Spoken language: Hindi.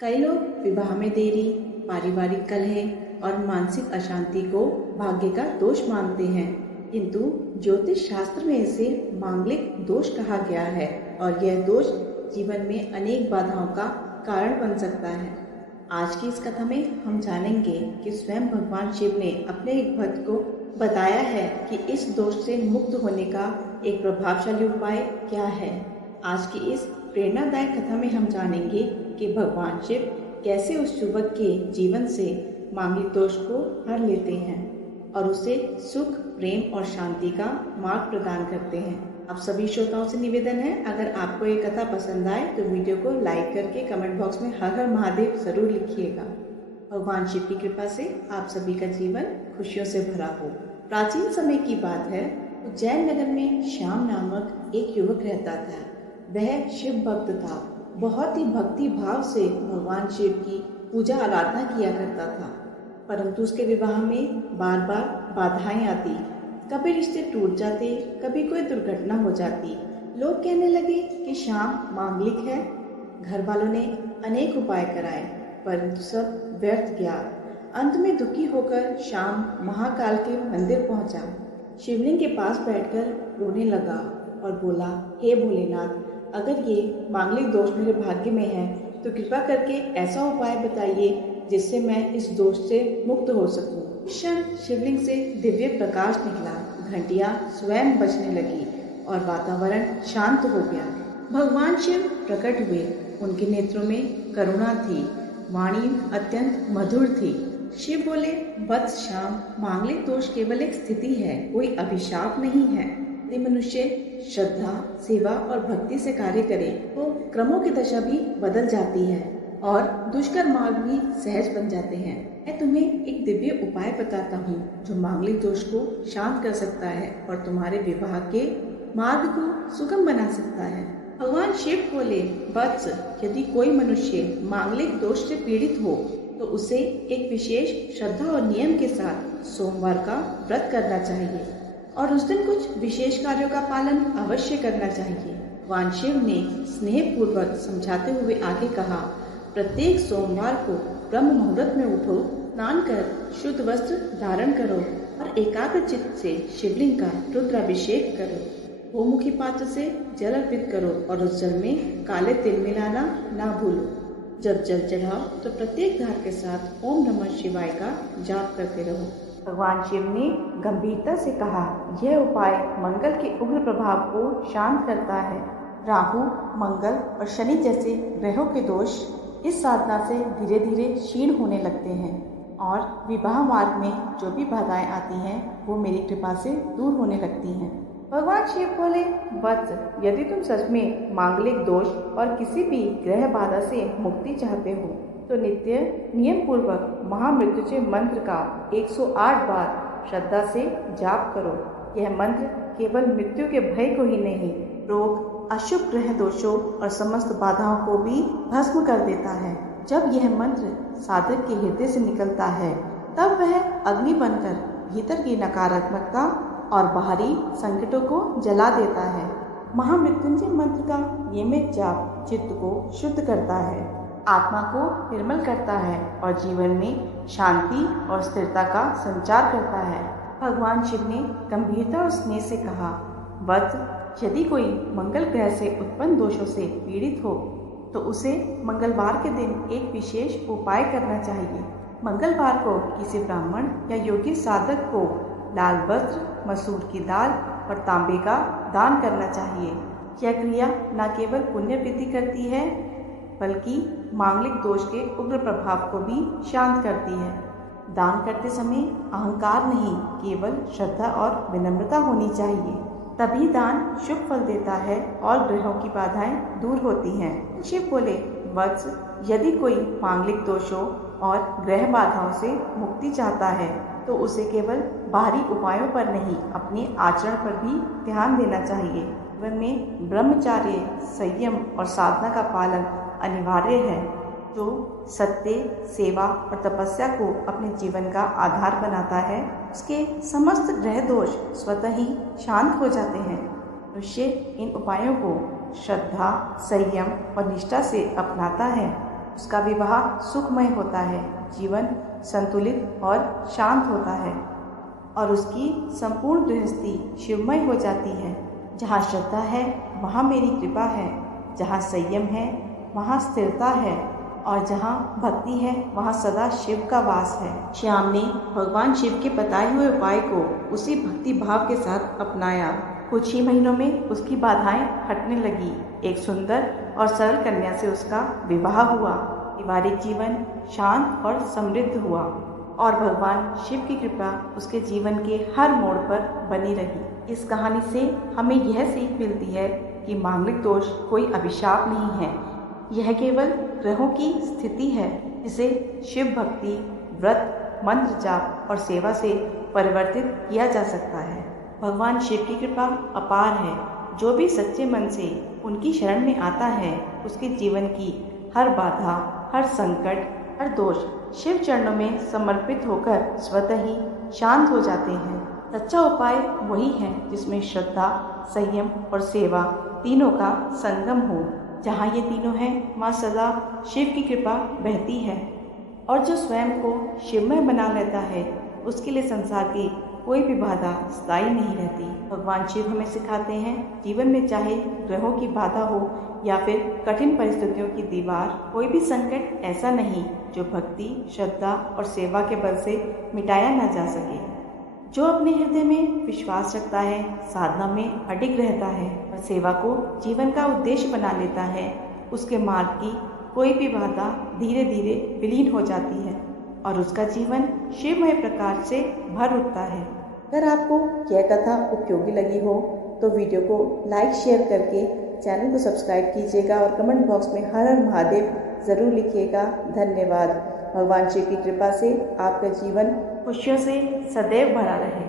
कई लोग विवाह में देरी, पारिवारिक कलह और मानसिक अशांति को भाग्य का दोष मानते हैं, किंतु ज्योतिष शास्त्र में इसे मांगलिक दोष कहा गया है और यह दोष जीवन में अनेक बाधाओं का कारण बन सकता है। आज की इस कथा में हम जानेंगे कि स्वयं भगवान शिव ने अपने एक भक्त को बताया है कि इस दोष से मुक्त होने का एक प्रभावशाली उपाय क्या है। आज की इस प्रेरणादायक कथा में हम जानेंगे कि भगवान शिव कैसे उस युवक के जीवन से मांगलिक दोष को हर लेते हैं और उसे सुख, प्रेम और शांति का मार्ग प्रदान करते हैं। आप सभी श्रोताओं से निवेदन है, अगर आपको ये कथा पसंद आए तो वीडियो को लाइक करके कमेंट बॉक्स में हर हर महादेव जरूर लिखिएगा। भगवान शिव की कृपा से आप सभी का जीवन खुशियों से भरा हो। प्राचीन समय की बात है, उज्जैन नगर में श्याम नामक एक युवक रहता था। वह शिव भक्त था। बहुत ही भक्ति भाव से भगवान शिव की पूजा आराधना किया करता था, परंतु उसके विवाह में बार बार बाधाएं आती। कभी रिश्ते टूट जाते, कभी कोई दुर्घटना हो जाती। लोग कहने लगे कि श्याम मांगलिक है। घर वालों ने अनेक उपाय कराए, परंतु सब व्यर्थ गया। अंत में दुखी होकर श्याम महाकाल के मंदिर पहुंचा। शिवलिंग के पास बैठकर रोने लगा और बोला, हे भोलेनाथ, अगर ये मांगलिक दोष मेरे भाग्य में है तो कृपा करके ऐसा उपाय बताइए जिससे मैं इस दोष से मुक्त हो सकूं। क्षण शिवलिंग से दिव्य प्रकाश निकला, घंटियां स्वयं बजने लगी और वातावरण शांत हो गया। भगवान शिव प्रकट हुए। उनके नेत्रों में करुणा थी, वाणी अत्यंत मधुर थी। शिव बोले, वत्स श्याम, मांगलिक दोष केवल एक स्थिति है, कोई अभिशाप नहीं है। यदि मनुष्य श्रद्धा, सेवा और भक्ति से कार्य करे तो क्रमों की दशा भी बदल जाती है और दुष्कर मार्ग भी सहज बन जाते हैं। मैं तुम्हें एक दिव्य उपाय बताता हूँ जो मांगलिक दोष को शांत कर सकता है और तुम्हारे विवाह के मार्ग को सुगम बना सकता है। भगवान शिव बोले, वत्स, यदि कोई मनुष्य मांगलिक दोष से पीड़ित हो तो उसे एक विशेष श्रद्धा और नियम के साथ सोमवार का व्रत करना चाहिए और उस दिन कुछ विशेष कार्यों का पालन अवश्य करना चाहिए। भगवान शिव ने स्नेह पूर्वक समझाते हुए आगे कहा, प्रत्येक सोमवार को ब्रह्म मुहूर्त में उठो, स्नान कर शुद्ध वस्त्र धारण करो और एकाग्र चित्त से शिवलिंग का रुद्राभिषेक करो। गोमुखी पात्र से जल अर्पित करो और उस जल में काले तिल मिलाना ना भूलो। जब जल चढ़ाओ तो प्रत्येक धार के साथ ओम नमः शिवाय का जाप करते रहो। भगवान शिव ने गंभीरता से कहा, यह उपाय मंगल के उग्र प्रभाव को शांत करता है। राहु, मंगल और शनि जैसे ग्रहों के दोष इस साधना से धीरे धीरे क्षीण होने लगते हैं और विवाह मार्ग में जो भी बाधाएं आती हैं वो मेरी कृपा से दूर होने लगती हैं। भगवान शिव बोले, वत्स, यदि तुम सच में मांगलिक दोष और किसी भी ग्रह बाधा से मुक्ति चाहते हो तो नित्य नियम पूर्वक महामृत्युंजय मंत्र का 108 बार श्रद्धा से जाप करो। यह मंत्र केवल मृत्यु के भय को ही नहीं, रोग, अशुभ ग्रह दोषों और समस्त बाधाओं को भी भस्म कर देता है। जब यह मंत्र साधक के हृदय से निकलता है तब वह अग्नि बनकर भीतर की नकारात्मकता और बाहरी संकटों को जला देता है। महामृत्युंजय मंत्र का नियमित जाप चित्त को शुद्ध करता है, आत्मा को निर्मल करता है और जीवन में शांति और स्थिरता का संचार करता है। भगवान शिव ने गंभीरता और स्नेह से कहा, वत्स, यदि कोई मंगल ग्रह से उत्पन्न दोषों से पीड़ित हो तो उसे मंगलवार के दिन एक विशेष उपाय करना चाहिए। मंगलवार को किसी ब्राह्मण या योगी साधक को लाल वस्त्र, मसूर की दाल और तांबे का दान करना चाहिए। यह क्रिया न केवल पुण्य वृद्धि करती है बल्कि मांगलिक दोष के उग्र प्रभाव को भी शांत करती है। दान करते समय अहंकार नहीं, केवल श्रद्धा और विनम्रता होनी चाहिए, तभी दान शुभ फल देता है और ग्रहों की बाधाएं दूर होती हैं। शिव बोले, वत्स, यदि कोई मांगलिक दोषों और ग्रह बाधाओं से मुक्ति चाहता है तो उसे केवल बाहरी उपायों पर नहीं, अपने आचरण पर भी ध्यान देना चाहिए। जीवन में ब्रह्मचर्य, संयम और साधना का पालन अनिवार्य है। जो सत्य, सेवा और तपस्या को अपने जीवन का आधार बनाता है उसके समस्त ग्रह दोष स्वतः ही शांत हो जाते हैं। मनुष्य इन उपायों को श्रद्धा, संयम और निष्ठा से अपनाता है उसका विवाह सुखमय होता है, जीवन संतुलित और शांत होता है और उसकी संपूर्ण गृहस्थी शिवमय हो जाती है। जहाँ श्रद्धा है वहाँ मेरी कृपा है, जहाँ संयम है वहाँ स्थिरता है और जहाँ भक्ति है वहाँ सदा शिव का वास है। श्याम ने भगवान शिव के बताए हुए उपाय को उसी भक्ति भाव के साथ अपनाया। कुछ ही महीनों में उसकी बाधाएं हटने लगी। एक सुंदर और सरल कन्या से उसका विवाह हुआ। पारिवारिक जीवन शांत और समृद्ध हुआ और भगवान शिव की कृपा उसके जीवन के हर मोड़ पर बनी रही। इस कहानी से हमें यह सीख मिलती है कि मांगलिक दोष कोई अभिशाप नहीं है, यह केवल ग्रहों की स्थिति है जिसे शिव भक्ति, व्रत, मंत्र जाप और सेवा से परिवर्तित किया जा सकता है। भगवान शिव की कृपा अपार है। जो भी सच्चे मन से उनकी शरण में आता है उसके जीवन की हर बाधा, हर संकट, हर दोष शिव चरणों में समर्पित होकर स्वतः ही शांत हो जाते हैं। सच्चा उपाय वही है जिसमें श्रद्धा, संयम और सेवा तीनों का संगम हो। जहाँ ये तीनों हैं वहाँ सदा शिव की कृपा बहती है और जो स्वयं को शिवमय बना लेता है उसके लिए संसार की कोई भी बाधा स्थायी नहीं रहती। भगवान शिव हमें सिखाते हैं जीवन में चाहे ग्रहों की बाधा हो या फिर कठिन परिस्थितियों की दीवार, कोई भी संकट ऐसा नहीं जो भक्ति, श्रद्धा और सेवा के बल से मिटाया ना जा सके। जो अपने हृदय में विश्वास रखता है, साधना में अडिग रहता है और सेवा को जीवन का उद्देश्य बना लेता है, उसके मार्ग की कोई भी बाधा धीरे धीरे विलीन हो जाती है और उसका जीवन शिवमय प्रकाश से भर उठता है। अगर आपको यह कथा उपयोगी लगी हो तो वीडियो को लाइक शेयर करके चैनल को सब्सक्राइब कीजिएगा और कमेंट बॉक्स में हर हर महादेव ज़रूर लिखिएगा। धन्यवाद। भगवान शिव की कृपा से आपका जीवन खुशियों से सदैव भरा रहे।